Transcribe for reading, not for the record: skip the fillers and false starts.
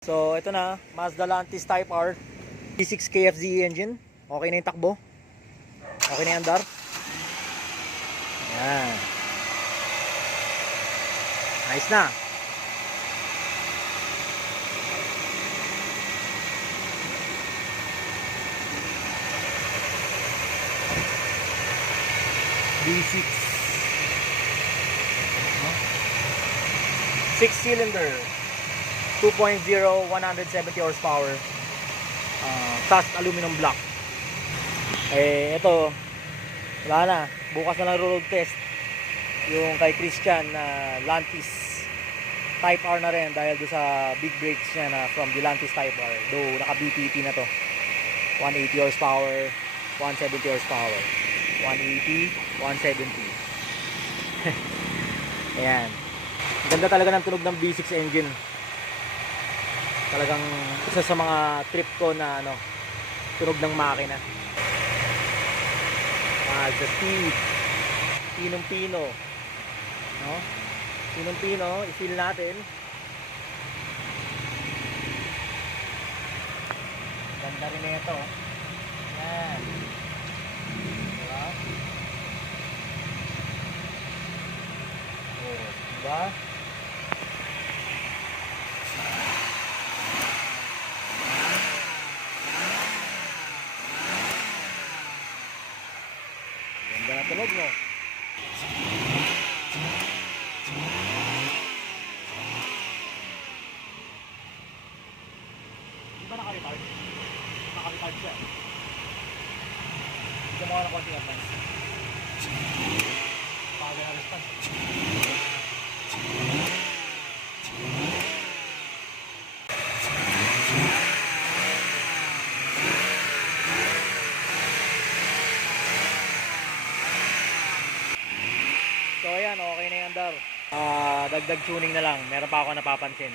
So, ito na, Mazda Lantis Type-R V6 KFZE engine. Okay na yung takbo. Okay na yung andar. Ayan. Nice na. V6 6-cylinder 2.0 170 horsepower, cast aluminum block. Ito wala na, bukas na lang road test yung kay Christian na Lantis Type-R na rin dahil do sa big brakes niya na from the Lantis Type-R, though naka BPT na to. 180 horsepower, 170 horsepower, 180, 170. Ayan, ganda talaga ng tunog ng V6 engine. Talagang isa sa mga trip ko na tunog ng makina. Sa speed, pinong-pino, no? Pinong-pino, i-feel natin. Ganda rin na ito. Yan. Diba? Oh, diba? Ganda na tunog, no? Di ba naka-retard? Naka-retard siya. Hindi mo na konting advance. Paga na response. So ayan, okay na yung andar. Dagdag tuning na lang. Meron pa ako napapansin.